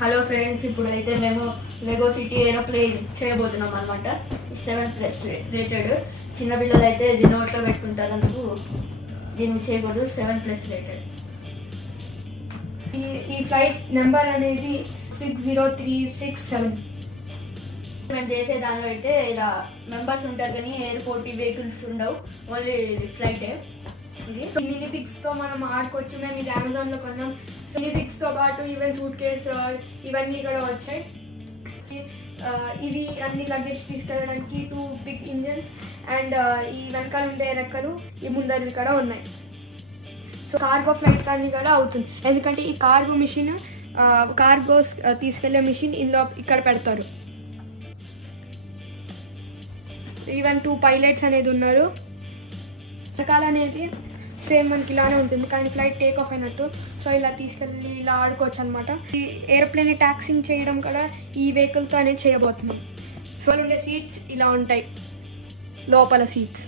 Hello friends, ఇప్పుడైతే మేము Lego city aeroplane చేయబోతున్నాం అనమాట. 7+ రేటెడ్. చిన్నపిల్లలు అయితే ఇది నోట్లో పెట్టుకుంటారు, అందుకు దీన్ని చేయకూడదు. 7+ రేటెడ్. ఈ ఫ్లైట్ నెంబర్ అనేది 60367. మేము చేసే దానిలో అయితే ఇలా మెంబర్స్ ఉంటారు, కానీ ఎయిర్పోర్ట్ వెహికల్స్ ఉండవు, ఓన్లీ ఫ్లైటే. ఇది మినిఫిక్స్తో మనం ఆడుకోవచ్చు. మేము ఇది అమెజాన్లో కొన్నాం. మినిఫిక్స్తో పాటు ఈవెన్ సూట్ కేస్ ఇవన్నీ కూడా వచ్చాయి. ఇవి అన్ని లగేజ్ తీసుకెళ్ళడానికి 2 బిగ్ ఇంజన్స్ అండ్ ఈ వెనకాల ఉండే రెక్కలు ఈ ముందరివి కూడా ఉన్నాయి. సో కార్గో ఫ్లైట్ కానీ కూడా అవుతుంది, ఎందుకంటే ఈ కార్గో మిషన్ కార్గోస్ తీసుకెళ్లే మిషన్ ఇందులో ఇక్కడ పెడతారు. ఈవెన్ 2 పైలట్స్ అనేది ఉన్నారు. వెనకాల అనేది సేమ్ మనకి ఇలానే ఉంటుంది, కానీ ఫ్లైట్ టేక్ ఆఫ్ అయినట్టు. సో ఇలా తీసుకెళ్ళి ఇలా ఆడుకోవచ్చు అనమాట. ఈ ఏరోప్లేన్ ట్యాక్సింగ్ చేయడం కూడా ఈ వెహికల్తో అనేది చేయబోతున్నాం. సో ఉండే సీట్స్ ఇలా ఉంటాయి, లోపల సీట్స్.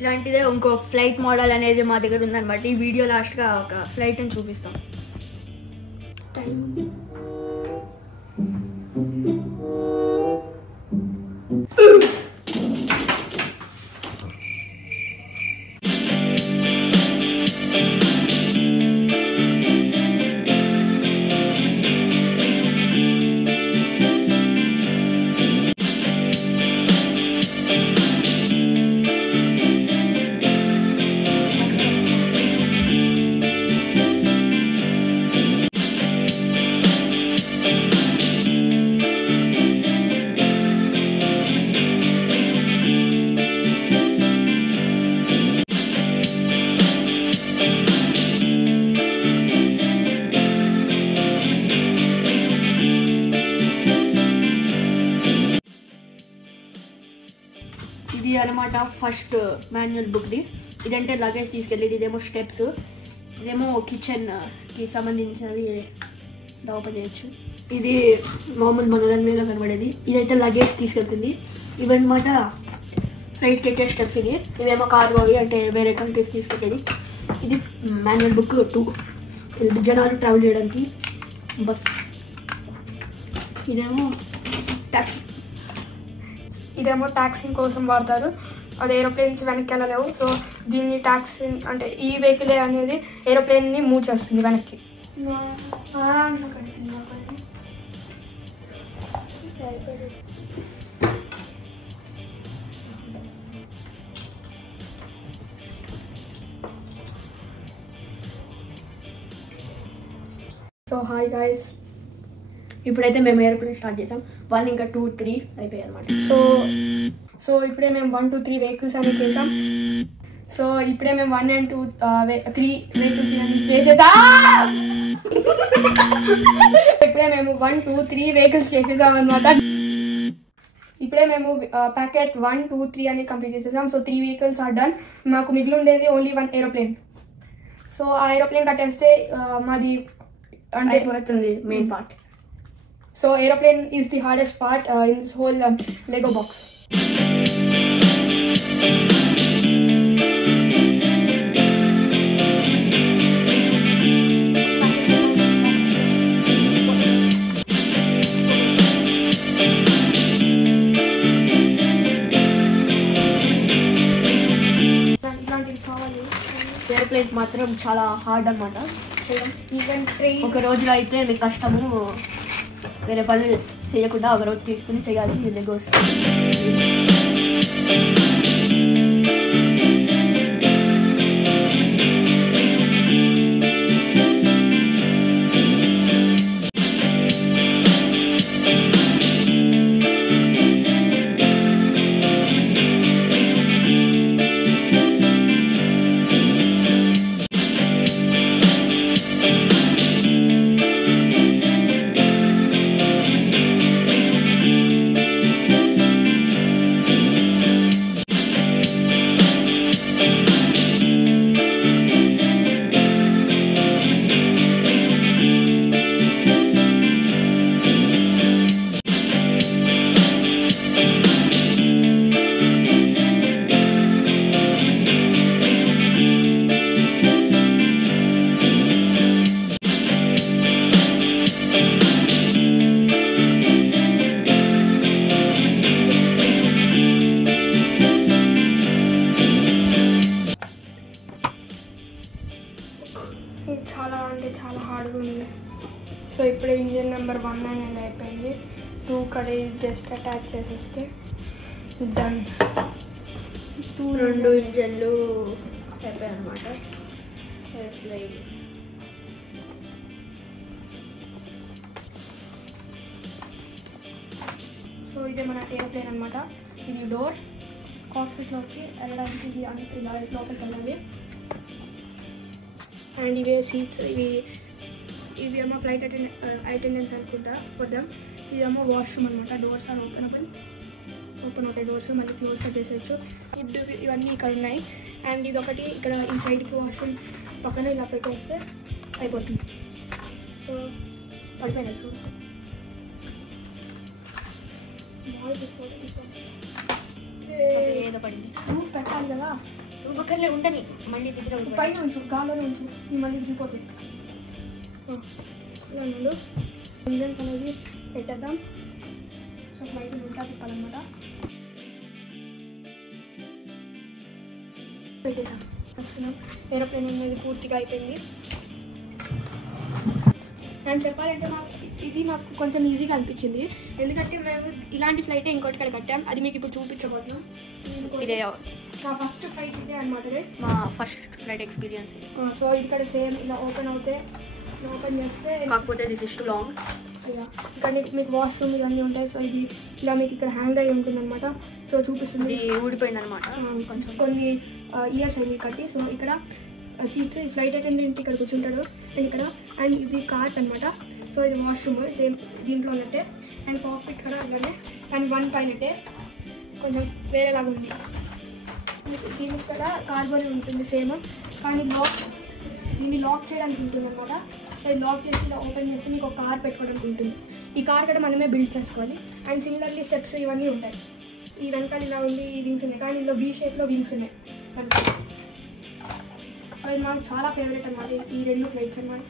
ఇలాంటిదే ఇంకో ఫ్లైట్ మోడల్ అనేది మా దగ్గర ఉందన్నమాట. ఈ వీడియో లాస్ట్గా ఒక ఫ్లైట్ అని చూపిస్తాం. ఇది అనమాట ఫస్ట్ మాన్యువల్ బుక్ది. ఇదంటే లగేజ్ తీసుకెళ్ళేది, ఇదేమో స్టెప్స్, ఇదేమో కిచెన్కి సంబంధించినది, ఓపెన్ చేయొచ్చు. ఇది మామూలు మన రన్వేలో కనబడేది. ఇదైతే లగేజ్ తీసుకెళ్తుంది. ఇవన్నమాట ఫ్లైట్కి ఎక్కే స్టెప్స్. ఇవేమో కార్గోవి, అంటే వేరే కంట్రీస్ తీసుకెళ్ళేది. ఇది మాన్యువల్ బుక్ 2, జనాలు ట్రావెల్ చేయడానికి బస్. ఇదేమో ట్యాక్సింగ్ కోసం వాడతారు. అది ఏరోప్లేన్స్ వెనక్కి వెళ్ళలేవు. సో దీన్ని ట్యాక్సింగ్ అంటే ఈ వెహికల్ అనేది ఏరోప్లేన్ని మూవ్ చేస్తుంది వెనక్కి. సో హాయ్ గాయ్స్, ఇప్పుడైతే మేము ఏరోప్లేన్ స్టార్ట్ చేసాం. 1 ఇంకా 2 3 అయిపోయాయి అనమాట. సో ఇప్పుడే మేము 1 2 3 వెహికల్స్ అనేది చేసాం. సో ఇప్పుడే మేము 1 and 2 3 వెహికల్స్ ఇవన్నీ చేసేసాం. ఇప్పుడే మేము 1 2 3 వెహికల్స్ చేసేసాం అనమాట. ఇప్పుడే మేము ప్యాకెట్ 1 2 3 అనేది కంప్లీట్ చేసేసాం. So 3 vehicles are done. మాకు మిగిలి ఉండేది ఓన్లీ 1 ఏరోప్లేన్. సో ఆ ఏరోప్లేన్ కట్టేస్తే మాది అంటే అయిపోతుంది main part. So aeroplane is the hardest part in this whole Lego box. Aeroplane మాత్రం చాలా హార్డ్ అనమాట. ఈవెన్ ట్రైన్ ఒక రోజులో అయితే మీకు కష్టము, వేరే పనులు చేయకుండా ఒక రోజు తీసుకుని చేయాలి. లెగోస్ సో ఇప్పుడే ఇంజిన్ నెంబర్ 1 అనేది అయిపోయింది. 2 కడే జస్ట్ అటాచ్ చేసేస్తే డన్. 2 ఇంజన్లు అయిపోయాయి అనమాట. సో ఇదే మన ఎయిర్ప్లేన్ అనమాట. ఇది డోర్. కాక్పిట్లోకి వెళ్ళడానికి ఇది ఇలా లోపలికి వెళ్ళాలి. అండ్ ఇవే సీట్స్. ఇవి ఏమో ఫ్లైట్ అటెండెన్స్ అనుకుంటా ఫర్ దమ్. ఇదేమో వాష్రూమ్ అనమాట. డోర్స్ ఆర్ ఓపెన్ అవుతాయి డోర్స్, మళ్ళీ క్లోజ్ చేసేయచ్చు. ఫుడ్ ఇవన్నీ ఇక్కడ ఉన్నాయి. అండ్ ఇది ఒకటి ఇక్కడ ఈ సైడ్కి వాష్రూమ్ పక్కన ఇలా పెట్టేస్తే అయిపోతుంది. సో పడిపోయినాయి చూడు. ఏదో పడింది. నువ్వు పెట్టాలి కదా. నువ్వు అక్కడలే ఉండని, మళ్ళీ దగ్గర పైన ఉంచు, గాల్లోనే ఉంచు, నీ మళ్ళీ దిగిపోతుంది. ఇలా ఇంజన్స్ అనేది పెట్టేద్దాం. సో ఫ్లైట్ ఉల్టా తిప్పాలన్నమాట. పెట్టేసాం. వస్తున్నాం. ఏరోప్లేన్ అనేది పూర్తిగా అయిపోయింది. నేను చెప్పాలంటే నాకు కొంచెం ఈజీగా అనిపించింది. ఎందుకంటే మేము ఇలాంటి ఫ్లైటే ఇంకోటి ఇక్కడ కట్టాం. అది మీకు ఇప్పుడు చూపించబోతున్నాం. ఇదే మా ఫస్ట్ ఫ్లైట్ ఇదే అనమాట. మా ఫస్ట్ ఫ్లైట్ ఎక్స్పీరియన్స్. సో ఇక్కడ సేమ్ ఇలా ఓపెన్ చేస్తే, కాకపోతే దిస్ ఇస్ టు లాంగ్. ఇలా ఇక్కడ మీకు వాష్రూమ్ ఇవన్నీ ఉంటాయి. సో ఇది ఇలా మీకు ఇక్కడ హ్యాంగ్ అయ్యి ఉంటుంది అనమాట. సో చూపిస్తుంది. ఊడిపోయింది అనమాట కొంచెం, కొన్ని ఇయర్స్ అయింది కట్టి. సో ఇక్కడ సీట్స్, ఈ ఫ్లైట్ అటెండెంట్ ఇక్కడ కూర్చుంటాడు. అండ్ ఇది కార్ట్ అనమాట. సో ఇది వాష్రూమ్ సేమ్ దీంట్లో ఉన్నట్టే. అండ్ కాక్పిట్ కూడా అలాగే. అండ్ 1 పైనట్టే కొంచెం వేరేలాగా ఉంది. దీనికి కూడా కార్బన్ ఉంటుంది సేమ్. కానీ దీన్ని లాక్ చేయడానికి ఉంటుంది అనమాట. సో ఇది లాక్ చేసి ఇలా ఓపెన్ చేస్తే మీకు ఒక కార్ పెట్టుకోవడానికి ఉంటుంది. ఈ కార్ కూడా మనమే బిల్డ్ చేసుకోవాలి. అండ్ సిమిలర్లీ స్టెప్స్ ఇవన్నీ ఉంటాయి. ఈ వెనకాల ఇలా ఉంది, ఈ వింగ్స్ ఉన్నాయి. కానీ ఇందులో V షేప్లో వింగ్స్ ఉన్నాయి. సో ఇది నాకు చాలా ఫేవరెట్ అనమాట ఈ 2 ఫ్లైట్స్ అనమాట.